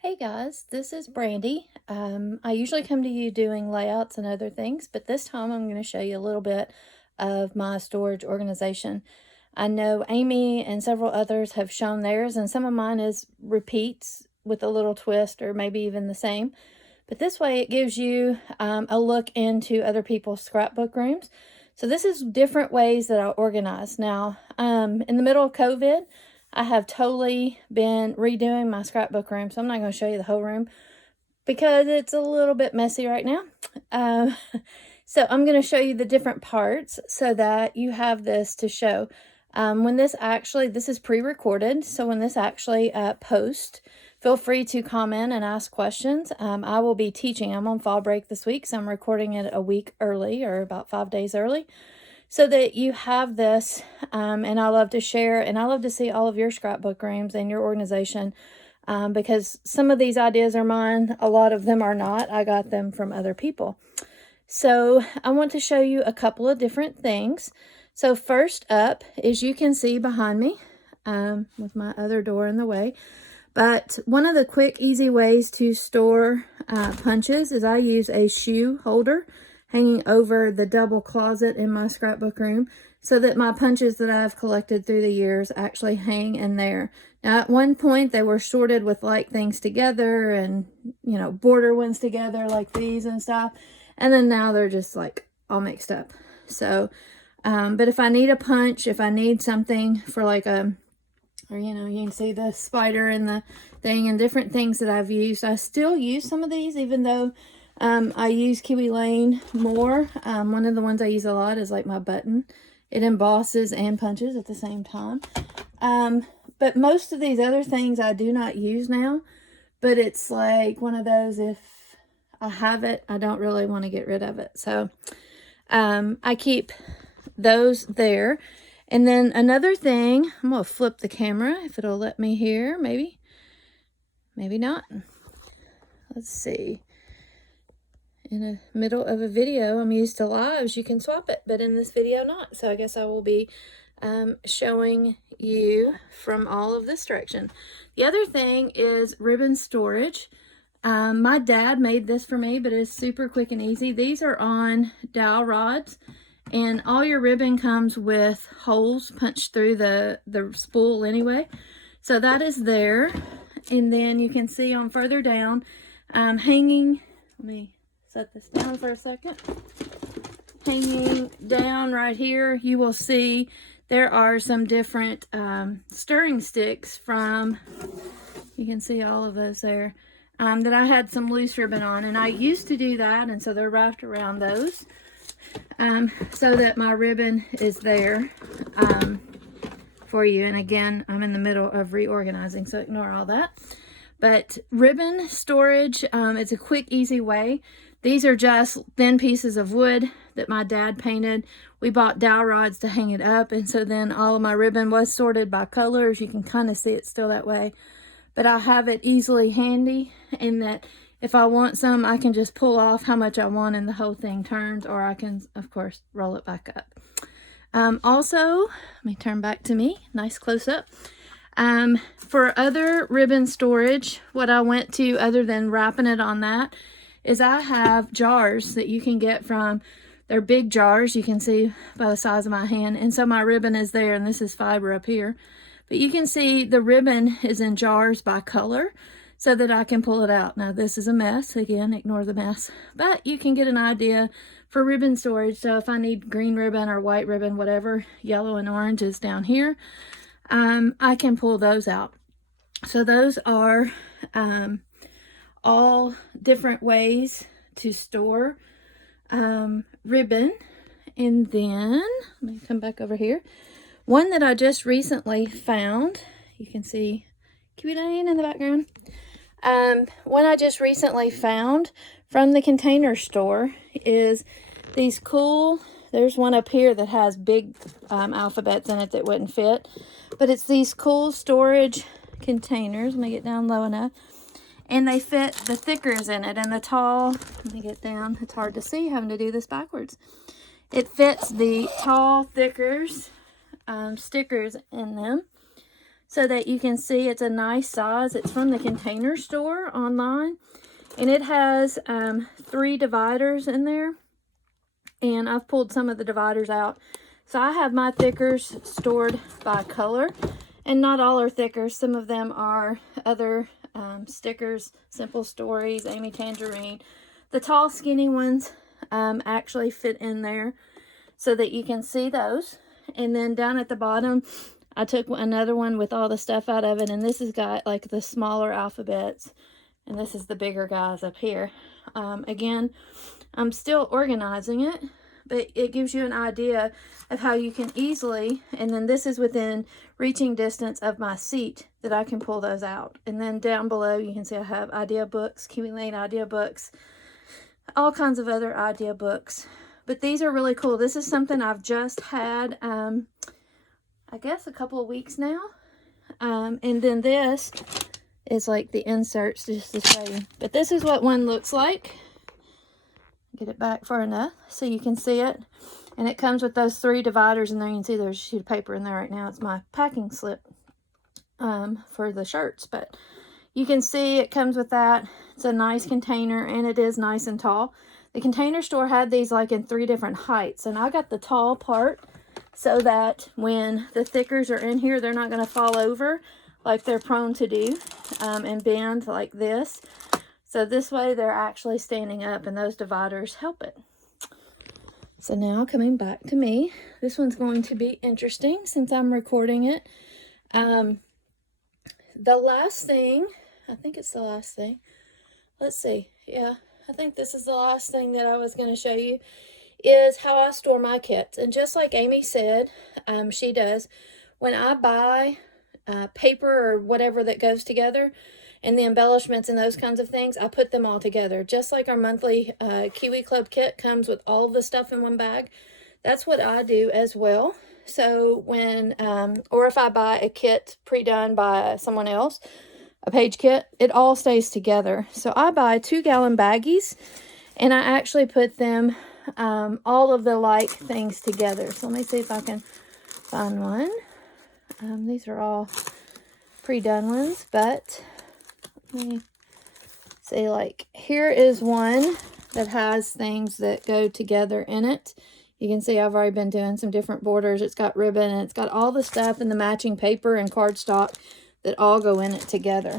Hey guys, this is Brandy. I usually come to you doing layouts and other things, but this time I'm going to show you a little bit of my storage organization. I know Amy and several others have shown theirs, and some of mine is repeats with a little twist or maybe even the same. But this way it gives you a look into other people's scrapbook rooms. So this is different ways that I organize. Now, in the middle of COVID, I have totally been redoing my scrapbook room, so I'm not going to show you the whole room because it's a little bit messy right now. Uh, so I'm going to show you the different parts so that you have this to show. When this is pre-recorded, so when this actually posts, feel free to comment and ask questions. I will be teaching. I'm on fall break this week, so I'm recording it a week early or about 5 days early, so that you have this, and I love to share, and I love to see all of your scrapbook rooms and your organization, because some of these ideas are mine, a lot of them are not. I got them from other people. So I want to show you a couple of different things. So first up is, you can see behind me, with my other door in the way, but one of the quick, easy ways to store punches is I use a shoe holder hanging over the double closet in my scrapbook room, so that my punches that I've collected through the years actually hang in there. Now, at one point, they were sorted with like things together and, you know, border ones together like these and stuff. And then now they're just like all mixed up. So, but if I need a punch, if I need something for like a, or, you know, you can see the spider and the thing and different things that I've used. I still use some of these, even though I use Kiwi Lane more. One of the ones I use a lot is like my button. It embosses and punches at the same time. But most of these other things I do not use now. But it's like one of those, if I have it, I don't really want to get rid of it. So I keep those there. And then another thing, I'm going to flip the camera if it'll let me here. Maybe not. Let's see. In the middle of a video, I'm used to lives, you can swap it, but in this video not. So I guess I will be showing you from all of this direction. The other thing is ribbon storage. My dad made this for me, but it's super quick and easy. These are on dowel rods, and all your ribbon comes with holes punched through the spool anyway. So that is there. And then you can see on further down, hanging, let me set this down for a second. Hanging down right here, you will see there are some different stirring sticks from, you can see all of those there, that I had some loose ribbon on, and I used to do that, and so they're wrapped around those, so that my ribbon is there for you. And again, I'm in the middle of reorganizing, so ignore all that. But ribbon storage, it's a quick, easy way. These are just thin pieces of wood that my dad painted. We bought dowel rods to hang it up, and so then all of my ribbon was sorted by colors. You can kind of see it still that way. But I have it easily handy, in that if I want some, I can just pull off how much I want and the whole thing turns, or I can, of course, roll it back up. Also, let me turn back to me, nice close up. For other ribbon storage, what I went to, other than wrapping it on that, is I have jars that you can get from, they're big jars, you can see by the size of my hand, and so my ribbon is there, and this is fiber up here. But you can see the ribbon is in jars by color, so that I can pull it out. Now this is a mess, again, ignore the mess, but you can get an idea for ribbon storage. So if I need green ribbon or white ribbon, whatever, yellow and orange is down here, I can pull those out. So those are all different ways to store ribbon. And then let me come back over here. One that I just recently found, you can see Kiwi Lane in the background. One I just recently found from the Container Store is these cool, there's one up here that has big alphabets in it that wouldn't fit, but it's these cool storage containers. Let me get down low enough. And they fit the thickers in it, and the tall, let me get down, it's hard to see having to do this backwards. It fits the tall thickers, stickers in them. so that you can see it's a nice size. It's from the Container Store online, and it has 3 dividers in there, and I've pulled some of the dividers out. So I have my thickers stored by color, and not all are thickers. Some of them are other stickers, Simple Stories, Amy Tangerine. The tall skinny ones actually fit in there so that you can see those. And then down at the bottom, I took another one with all the stuff out of it, and this has got like the smaller alphabets, and this is the bigger guys up here. Again, I'm still organizing it, but it gives you an idea of how you can easily, and then this is within reaching distance of my seat that I can pull those out. And then down below you can see I have idea books, Kiwi Lane idea books, all kinds of other idea books. But these are really cool. This is something I've just had, I guess a couple of weeks now. And then this is like the inserts just to show you. But this is what one looks like. Get it back far enough so you can see it. And it comes with those 3 dividers in there. You can see there's a sheet of paper in there right now. It's my packing slip for the shirts. But you can see it comes with that. It's a nice container, and it is nice and tall. The Container Store had these like in 3 different heights, and I got the tall part so that when the thickers are in here, they're not going to fall over like they're prone to do and bend like this. So this way they're actually standing up, and those dividers help it. So now coming back to me, this one's going to be interesting since I'm recording it. The last thing, I think it's the last thing. Let's see. Yeah, I think this is the last thing that I was going to show you is how I store my kits. And just like Amy said, she does, when I buy paper or whatever that goes together, and the embellishments and those kinds of things, I put them all together. Just like our monthly Kiwi Club kit comes with all of the stuff in one bag, that's what I do as well. So when, or if I buy a kit pre-done by someone else, a page kit, it all stays together. So I buy 2-gallon baggies, and I actually put them, all of the like things together. So let me see if I can find one. These are all pre-done ones, but let me see, like here is one that has things that go together in it. You can see I've already been doing some different borders. It's got ribbon, and it's got all the stuff in the matching paper and cardstock that all go in it together.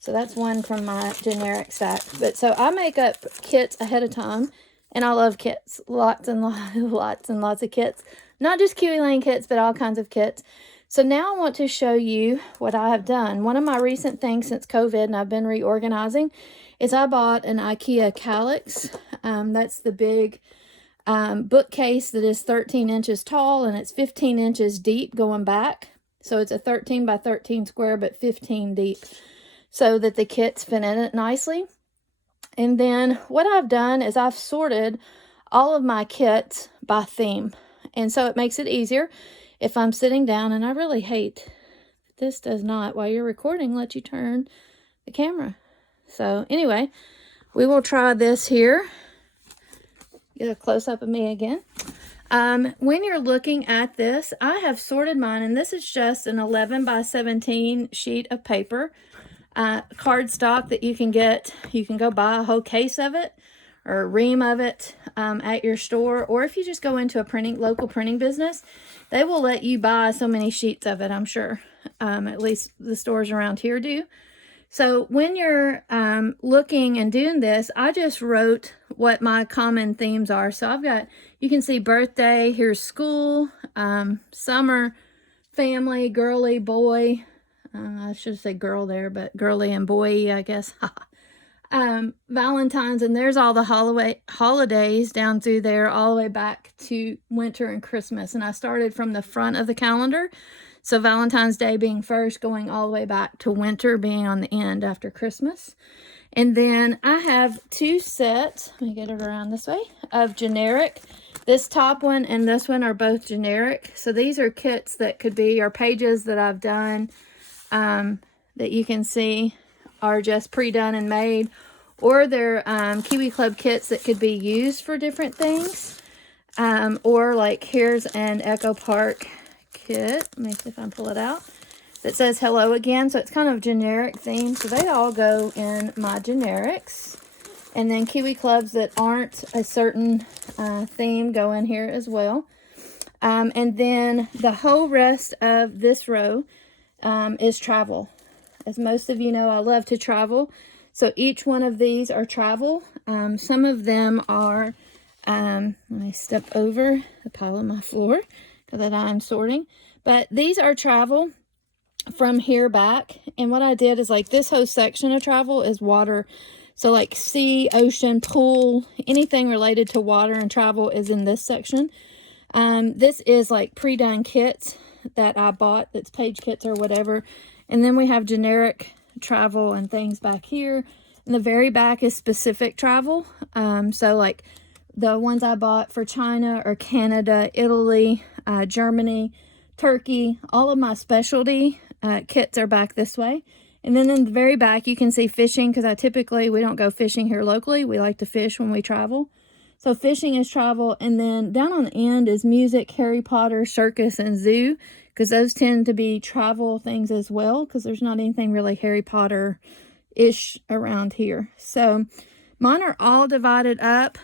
So that's one from my generic stack. But so I make up kits ahead of time, and I love kits. Lots and lots of kits. Not just Kiwi Lane kits, but all kinds of kits. So now I want to show you what I have done. One of my recent things since COVID, and I've been reorganizing, is I bought an IKEA Calyx. That's the big bookcase that is 13 inches tall, and it's 15 inches deep going back. So it's a 13 by 13 square, but 15 deep, so that the kits fit in it nicely. And then what I've done is I've sorted all of my kits by theme. And so it makes it easier if I'm sitting down, and I really hate this does not, while you're recording, let you turn the camera. So anyway, we will try this here. Get a close-up of me again. When you're looking at this, I have sorted mine, and this is just an 11 by 17 sheet of paper, cardstock that you can get. You can go buy a whole case of it or a ream of it at your store, or if you just go into a local printing business, they will let you buy so many sheets of it, I'm sure. At least the stores around here do. So when you're looking and doing this, I just wrote what my common themes are. So I've got, you can see birthday, here's school, summer, family, girly, boy. I should say girl there, but girly and boy, I guess. Valentine's, and there's all the holidays down through there, all the way back to winter and Christmas. And I started from the front of the calendar. So Valentine's Day being first, going all the way back to winter being on the end after Christmas. And then I have 2 sets, let me get it around this way, of generic. This top one and this one are both generic. So these are kits that could be, or pages that I've done that you can see are just pre-done and made, or they're Kiwi Club kits that could be used for different things. Or like here's an Echo Park kit. Let me see if I can pull it out. that says hello again. So it's kind of generic theme. So they all go in my generics. And then Kiwi clubs that aren't a certain theme go in here as well. And then the whole rest of this row is travel. As most of you know, I love to travel. So each one of these are travel. Some of them are, let me step over the pile on my floor that I'm sorting. But these are travel from here back. And what I did is, like, this whole section of travel is water. So like sea, ocean, pool, anything related to water and travel is in this section. This is like pre-done kits that I bought, that's page kits or whatever. And then we have generic travel and things back here. And the very back is specific travel. So like the ones I bought for China or Canada, Italy, Germany, Turkey, all of my specialty kits are back this way. And then in the very back, you can see fishing, because we don't go fishing here locally. We like to fish when we travel. So fishing is travel. And then down on the end is music, Harry Potter, circus, and zoo, because those tend to be travel things as well, because there's not anything really Harry Potter-ish around here. So mine are all divided up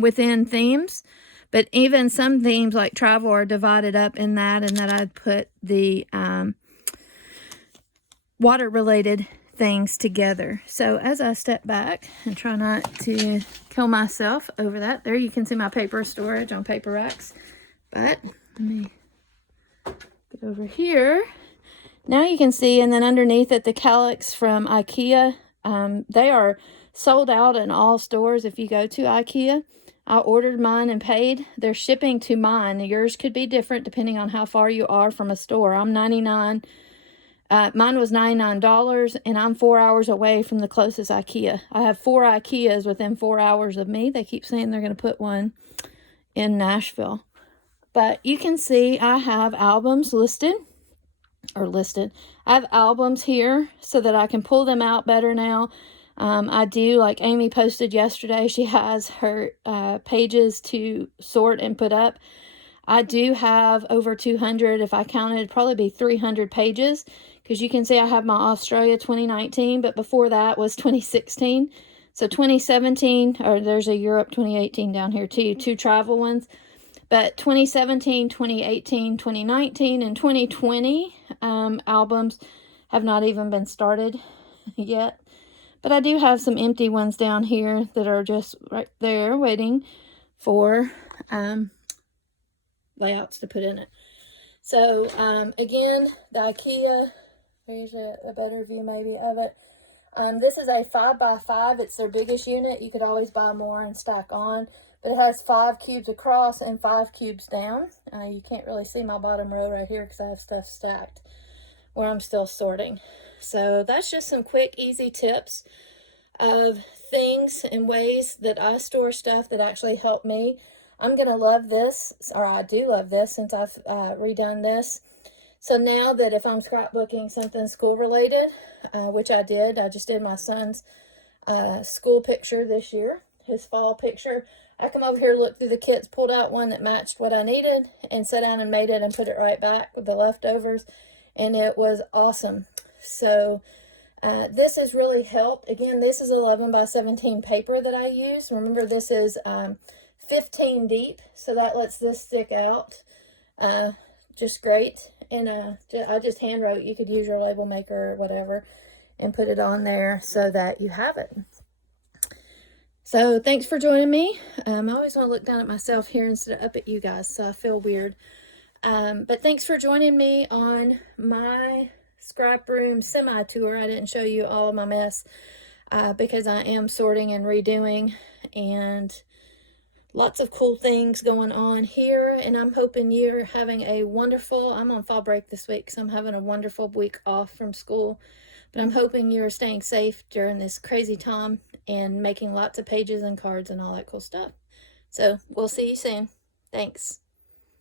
within themes. But even some themes like travel are divided up in that, and that I'd put the water-related things together. So as I step back and try not to kill myself over that, there you can see my paper storage on paper racks. But let me get over here. Now you can see, and then underneath it, the calyx from IKEA. They are sold out in all stores if you go to IKEA. I ordered mine and paid. They're shipping to mine. Yours could be different depending on how far you are from a store. I'm 99. Mine was $99, and I'm 4 hours away from the closest IKEA. I have 4 IKEAs within 4 hours of me. They keep saying they're going to put one in Nashville. But you can see I have albums listed. I have albums here so that I can pull them out better now. I do, like Amy posted yesterday, she has her pages to sort and put up. I do have over 200, if I counted, it'd probably be 300 pages, because you can see I have my Australia 2019, but before that was 2016. So 2017, or there's a Europe 2018 down here too, 2 travel ones. But 2017, 2018, 2019, and 2020 albums have not even been started yet. But I do have some empty ones down here that are just right there waiting for layouts to put in it. So again, the IKEA, here's a better view maybe of it. This is a 5x5. It's their biggest unit. You could always buy more and stack on, but it has 5 cubes across and 5 cubes down. You can't really see my bottom row right here because I have stuff stacked where I'm still sorting. So that's just some quick, easy tips of things and ways that I store stuff that actually help me. I'm going to love this, or I do love this since I've redone this. So now that if I'm scrapbooking something school related, which I just did my son's school picture this year, his fall picture. I come over here, look through the kits, pulled out one that matched what I needed, and sat down and made it and put it right back with the leftovers. And it was awesome. So this has really helped. Again, this is 11x17 paper that I use. Remember, this is 15 deep, so that lets this stick out just great. And I just hand wrote. You could use your label maker or whatever and put it on there so that you have it. So thanks for joining me. I always want to look down at myself here instead of up at you guys, so I feel weird. But thanks for joining me on my scrap room semi-tour. I didn't show you all of my mess because I am sorting and redoing, and lots of cool things going on here. And I'm hoping you're having a wonderful, I'm on fall break this week, so I'm having a wonderful week off from school. But I'm hoping you're staying safe during this crazy time and making lots of pages and cards and all that cool stuff. So we'll see you soon. Thanks.